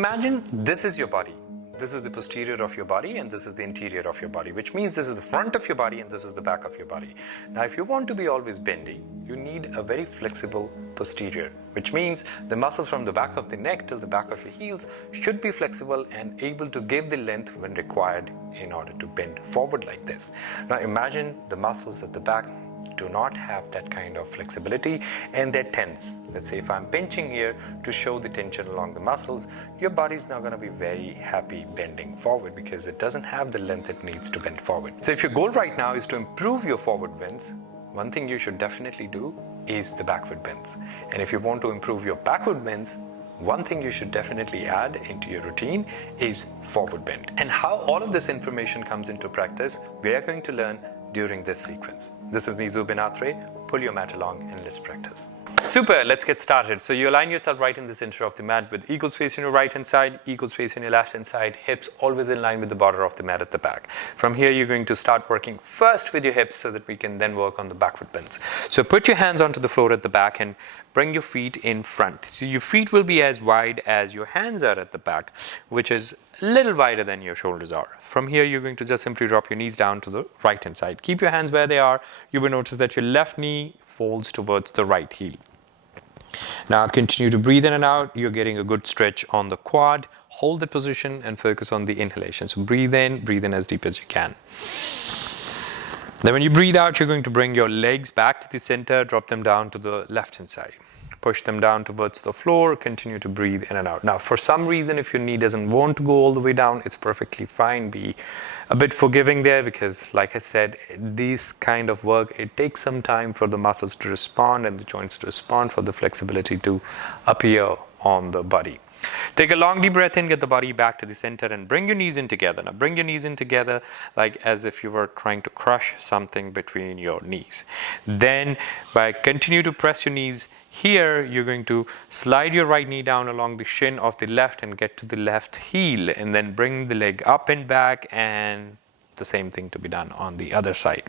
imagine this is your body. This is the posterior of your body and this is the interior of your body, which means this is the front of your body and this is the back of your body. Now, if you want to be always bendy, you need a very flexible posterior, which means the muscles from the back of the neck till the back of your heels should be flexible and able to give the length when required in order to bend forward like this. Now, imagine the muscles at the back do not have that kind of flexibility and they're tense. Let's say if I'm pinching here to show the tension along the muscles, your body's not going to be very happy bending forward because it doesn't have the length it needs to bend forward. So if your goal right now is to improve your forward bends, one thing you should definitely do is the backward bends. And if you want to improve your backward bends, one thing you should definitely add into your routine is forward bend. And how all of this information comes into practice, we are going to learn during this sequence. This is me, Zubin Atre. Pull your mat along and let's practice. Super, let's get started. So you align yourself right in the center of the mat with equal space on your right hand side, equal space on your left hand side, hips always in line with the border of the mat at the back. From here, you're going to start working first with your hips so that we can then work on the backward bends. So put your hands onto the floor at the back and bring your feet in front. So your feet will be as wide as your hands are at the back, which is a little wider than your shoulders are. From here, you're going to just simply drop your knees down to the right hand side. Keep your hands where they are. You will notice that your left knee folds towards the right heel. Now continue to breathe in and out. You're getting a good stretch on the quad. Hold that position and focus on the inhalation. So breathe in as deep as you can. Then when you breathe out, you're going to bring your legs back to the center, drop them down to the left hand side. Push them down towards the floor, continue to breathe in and out. Now, for some reason, if your knee doesn't want to go all the way down, it's perfectly fine. Be a bit forgiving there because, like I said, this kind of work, it takes some time for the muscles to respond and the joints to respond for the flexibility to appear on the body. Take a long deep breath in, get the body back to the center and bring your knees in together. Now bring your knees in together like as if you were trying to crush something between your knees. Then continue to press your knees. Here you're going to slide your right knee down along the shin of the left and get to the left heel and then bring the leg up and back and the same thing to be done on the other side.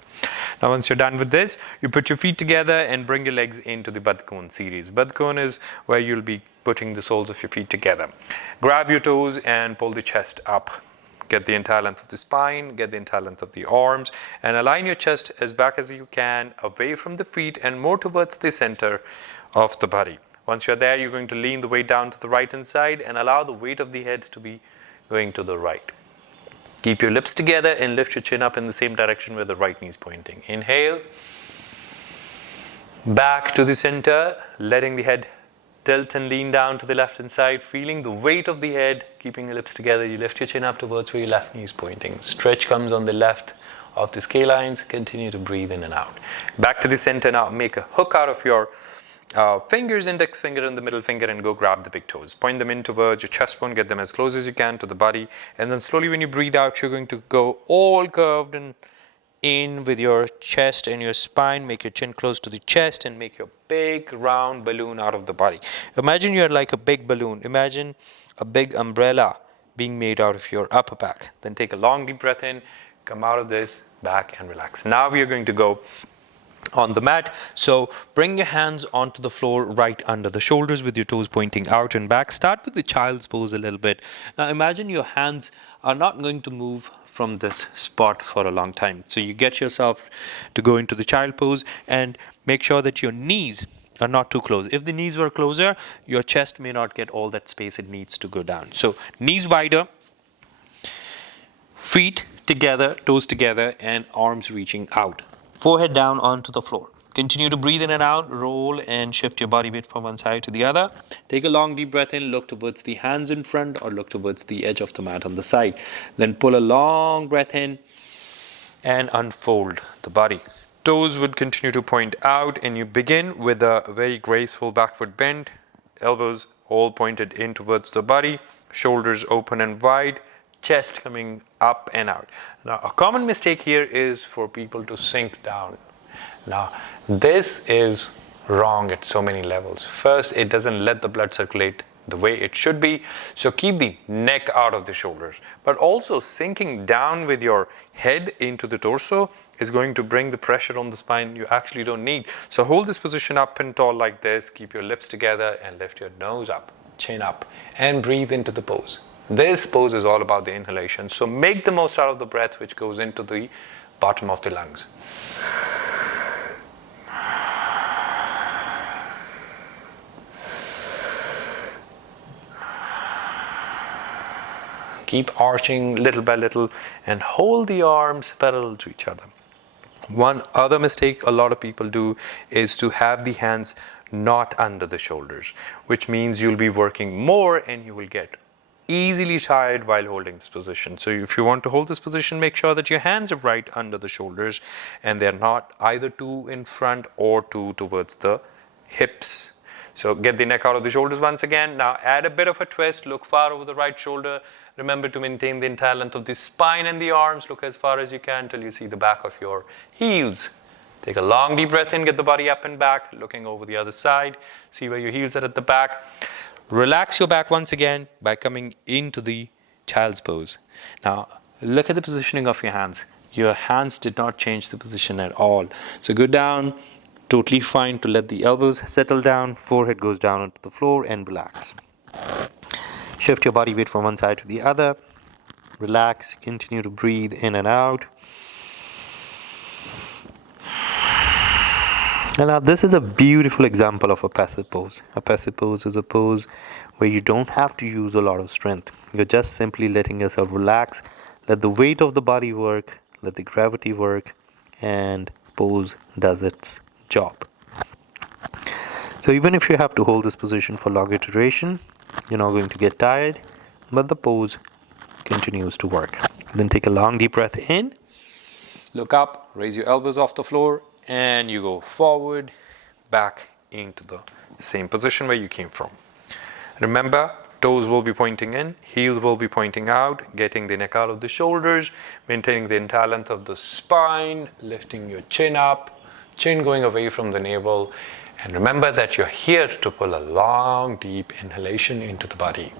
Now once you're done with this, you put your feet together and bring your legs into the Baddha Cone series. Baddha Cone is where you'll be putting the soles of your feet together. Grab your toes and pull the chest up. Get the entire length of the spine, get the entire length of the arms, and align your chest as back as you can, away from the feet and more towards the center of the body. Once you're there, you're going to lean the weight down to the right hand side and allow the weight of the head to be going to the right. Keep your lips together and lift your chin up in the same direction where the right knee is pointing. Inhale, back to the center, letting the head tilt and lean down to the left hand side, feeling the weight of the head, keeping your lips together. You lift your chin up towards where your left knee is pointing. Stretch comes on the left of the scale lines. Continue to breathe in and out. Back to the center now. Make a hook out of your fingers, index finger and the middle finger, and go grab the big toes. Point them in towards your chest bone. Get them as close as you can to the body. And then slowly when you breathe out, you're going to go all curved and in with your chest and your spine. Make your chin close to the chest and make your big round balloon out of the body. Imagine you're like a big balloon. Imagine a big umbrella being made out of your upper back. Then take a long deep breath in, come out of this, back and relax. Now we are going to go on the mat. So bring your hands onto the floor right under the shoulders with your toes pointing out and back. Start with the child's pose a little bit. Now imagine your hands are not going to move from this spot for a long time. So you get yourself to go into the child pose and make sure that your knees are not too close. If the knees were closer, your chest may not get all that space it needs to go down. So knees wider, feet together, toes together, and arms reaching out. Forehead down onto the floor. Continue to breathe in and out, roll and shift your body weight from one side to the other. Take a long deep breath in, look towards the hands in front or look towards the edge of the mat on the side. Then pull a long breath in and unfold the body. Toes would continue to point out and you begin with a very graceful backward bend. Elbows all pointed in towards the body, shoulders open and wide, chest coming up and out. Now a common mistake here is for people to sink down. Now, this is wrong at so many levels. First, it doesn't let the blood circulate the way it should be. So keep the neck out of the shoulders. But also sinking down with your head into the torso is going to bring the pressure on the spine you actually don't need. So hold this position up and tall like this. Keep your lips together and lift your nose up. chin up, and breathe into the pose. This pose is all about the inhalation, so make the most out of the breath which goes into the bottom of the lungs. Keep arching little by little and hold the arms parallel to each other. One other mistake a lot of people do is to have the hands not under the shoulders, which means you'll be working more and you will get easily tired while holding this position. So if you want to hold this position, make sure that your hands are right under the shoulders and they're not either too in front or too towards the hips. So get the neck out of the shoulders once again. Now add a bit of a twist, look far over the right shoulder. Remember to maintain the entire length of the spine and the arms. Look as far as you can till you see the back of your heels. Take a long deep breath in, get the body up and back, looking over the other side. See where your heels are at the back. Relax your back once again by coming into the child's pose. Now look at the positioning of your hands. Your hands did not change the position at all. So go down, totally fine to let the elbows settle down, forehead goes down onto the floor and relax. Shift your body weight from one side to the other. Relax, continue to breathe in and out. And now this is a beautiful example of a passive pose. A passive pose is a pose where you don't have to use a lot of strength. You're just simply letting yourself relax, let the weight of the body work, let the gravity work, and pose does its job. So even if you have to hold this position for longer duration, you're not going to get tired, but the pose continues to work. Then take a long deep breath in, look up, raise your elbows off the floor, and you go forward, back into the same position where you came from. Remember, toes will be pointing in, heels will be pointing out, getting the neck out of the shoulders, maintaining the entire length of the spine, lifting your chin up, chin going away from the navel. And remember that you're here to pull a long, deep inhalation into the body.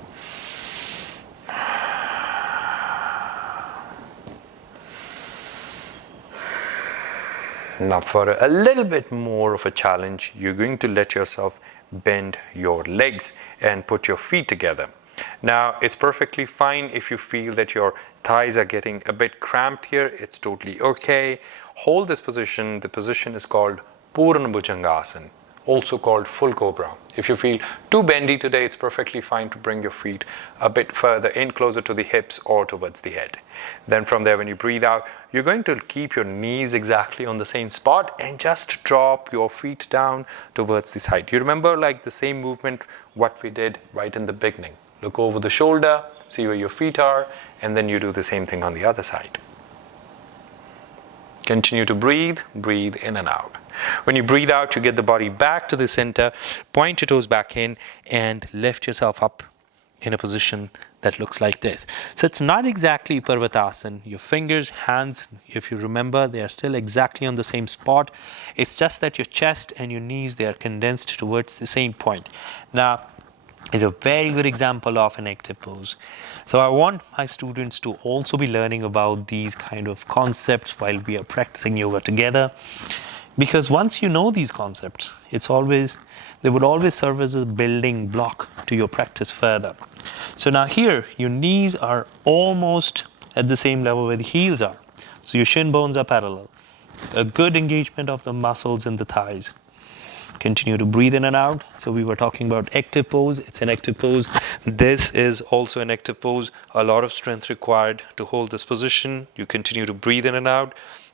Now for a little bit more of a challenge, you're going to let yourself bend your legs and put your feet together. Now it's perfectly fine if you feel that your thighs are getting a bit cramped here. It's totally okay. Hold this position. The position is called Purna Bhujangasana, also called full cobra. If you feel too bendy today, it's perfectly fine to bring your feet a bit further in, closer to the hips or towards the head. Then from there, when you breathe out, you're going to keep your knees exactly on the same spot and just drop your feet down towards the side. You remember like the same movement what we did right in the beginning. Look over the shoulder, see where your feet are, and then you do the same thing on the other side. Continue to breathe in and out. When you breathe out, you get the body back to the center, point your toes back in, and lift yourself up in a position that looks like this. So it's not exactly Parvatasana. Your fingers, hands, if you remember, they are still exactly on the same spot. It's just that your chest and your knees, they are condensed towards the same point. Now, it's a very good example of an active pose. So I want my students to also be learning about these kind of concepts while we are practicing yoga together. Because once you know these concepts, they would always serve as a building block to your practice further. So now here, your knees are almost at the same level where the heels are. So your shin bones are parallel. A good engagement of the muscles in the thighs. Continue to breathe in and out. So we were talking about active pose. It's an active pose. This is also an active pose. A lot of strength required to hold this position. You continue to breathe in and out.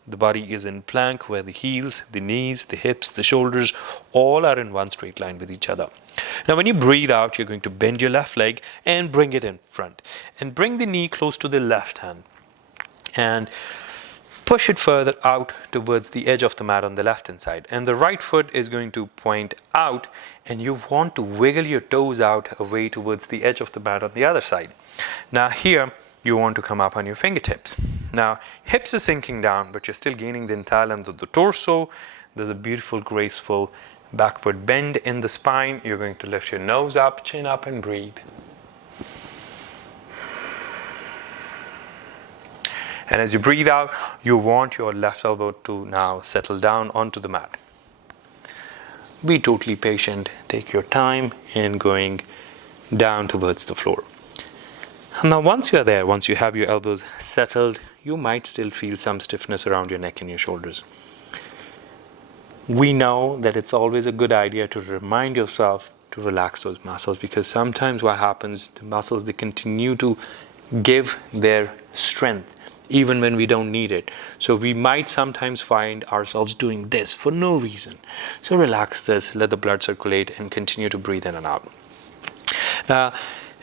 The body is in plank where the heels, the knees, the hips, the shoulders, all are in one straight line with each other. Now when you breathe out, you're going to bend your left leg and bring it in front. And bring the knee close to the left hand. And push it further out towards the edge of the mat on the left hand side. And the right foot is going to point out, and you want to wiggle your toes out away towards the edge of the mat on the other side. Now here, you want to come up on your fingertips. Now, hips are sinking down, but you're still gaining the entire length of the torso. There's a beautiful, graceful backward bend in the spine. You're going to lift your nose up, chin up, and breathe. And as you breathe out, you want your left elbow to now settle down onto the mat. Be totally patient. Take your time in going down towards the floor. Now once you are there, once you have your elbows settled, you might still feel some stiffness around your neck and your shoulders. We know that it's always a good idea to remind yourself to relax those muscles, because sometimes what happens, the muscles, they continue to give their strength even when we don't need it. So we might sometimes find ourselves doing this for no reason. So relax this, let the blood circulate, and continue to breathe in and out. Now,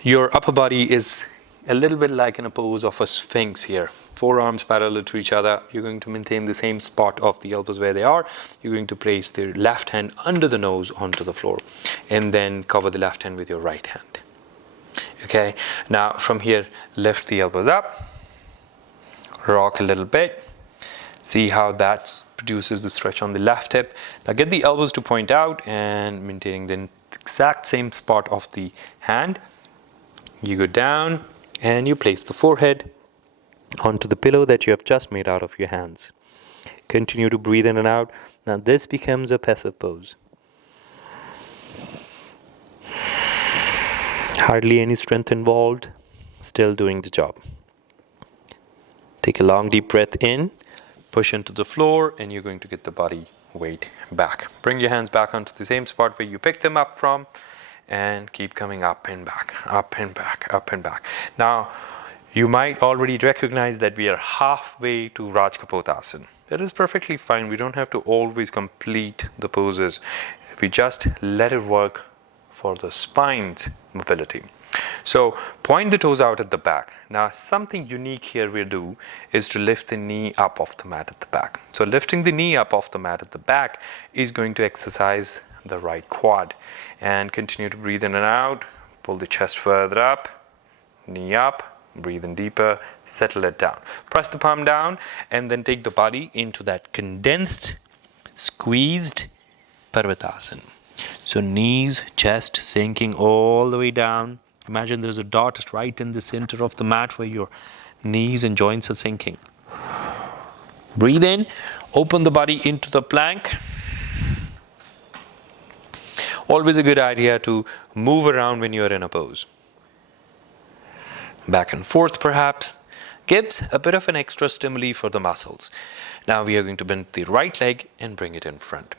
your upper body is a little bit like in a pose of a sphinx here. Forearms parallel to each other. You're going to maintain the same spot of the elbows where they are. You're going to place the left hand under the nose onto the floor, and then cover the left hand with your right hand. Okay, now from here, lift the elbows up, rock a little bit, see how that produces the stretch on the left hip. Now get the elbows to point out and maintaining the exact same spot of the hand. You go down and you place the forehead onto the pillow that you have just made out of your hands. Continue to breathe in and out. Now this becomes a passive pose. Hardly any strength involved, still doing the job. Take a long deep breath in, push into the floor, and you're going to get the body weight back. Bring your hands back onto the same spot where you picked them up from, and keep coming up and back, up and back, up and back. Now, you might already recognize that we are halfway to Raj Kapotasana. That is perfectly fine. We don't have to always complete the poses. We just let it work for the spine's mobility. So point the toes out at the back. Now something unique here we do is to lift the knee up off the mat at the back. So lifting the knee up off the mat at the back is going to exercise the right quad. And continue to breathe in and out. Pull the chest further up, knee up, breathe in deeper, settle it down. Press the palm down and then take the body into that condensed, squeezed Parvatasana. So knees, chest sinking all the way down. Imagine there's a dot right in the center of the mat where your knees and joints are sinking. Breathe in, open the body into the plank. Always a good idea to move around when you're in a pose. Back and forth perhaps gives a bit of an extra stimuli for the muscles. Now we are going to bend the right leg and bring it in front.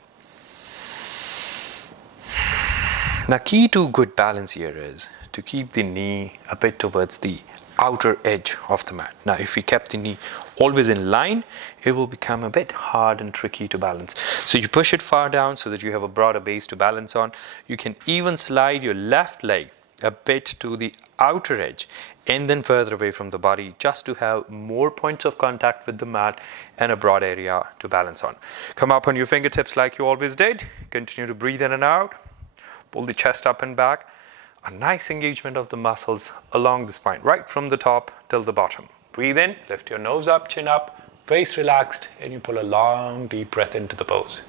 Now key to good balance here is to keep the knee a bit towards the outer edge of the mat. Now if we kept the knee always in line, it will become a bit hard and tricky to balance. So you push it far down so that you have a broader base to balance on. You can even slide your left leg a bit to the outer edge and then further away from the body, just to have more points of contact with the mat and a broad area to balance on. Come up on your fingertips like you always did. Continue to breathe in and out. Pull the chest up and back. A nice engagement of the muscles along the spine, right from the top till the bottom. Breathe in, lift your nose up, chin up, face relaxed, and you pull a long, deep breath into the pose.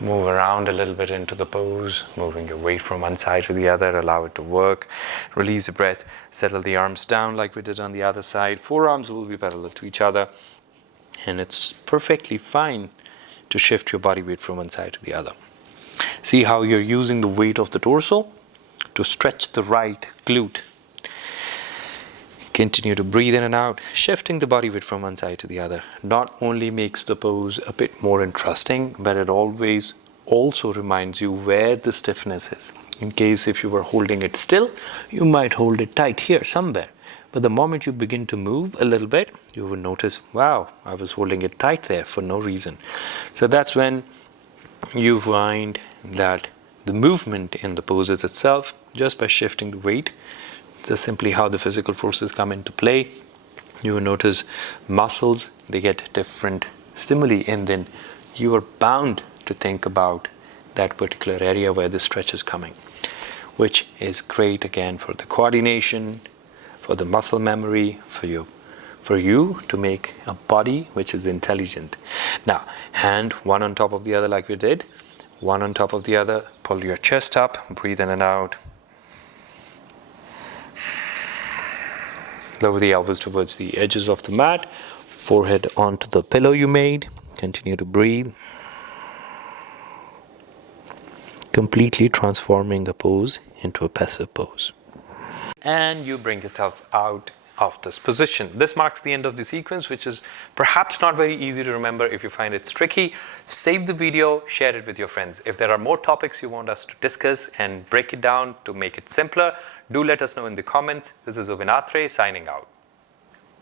Move around a little bit into the pose, moving your weight from one side to the other, allow it to work. Release the breath, settle the arms down like we did on the other side. Forearms will be parallel to each other, and it's perfectly fine to shift your body weight from one side to the other. See how you're using the weight of the torso to stretch the right glute. Continue to breathe in and out, shifting the body weight from one side to the other. Not only makes the pose a bit more interesting, but it always also reminds you where the stiffness is. In case if you were holding it still, you might hold it tight here somewhere. But the moment you begin to move a little bit, you will notice, wow, I was holding it tight there for no reason. So that's when you find that the movement in the poses itself, just by shifting the weight, that's simply how the physical forces come into play. You will notice muscles, they get different stimuli, and then you are bound to think about that particular area where the stretch is coming, which is great again for the coordination, for the muscle memory, for you to make a body which is intelligent. Now, hand one on top of the other like we did, one on top of the other, pull your chest up, breathe in and out. Lower the elbows towards the edges of the mat, forehead onto the pillow you made. Continue to breathe, completely transforming the pose into a passive pose. And you bring yourself out of this position. This marks the end of the sequence, which is perhaps not very easy to remember. If you find it tricky, save the video, share it with your friends. If there are more topics you want us to discuss and break it down to make it simpler, do let us know in the comments. This is Uvinatre signing out.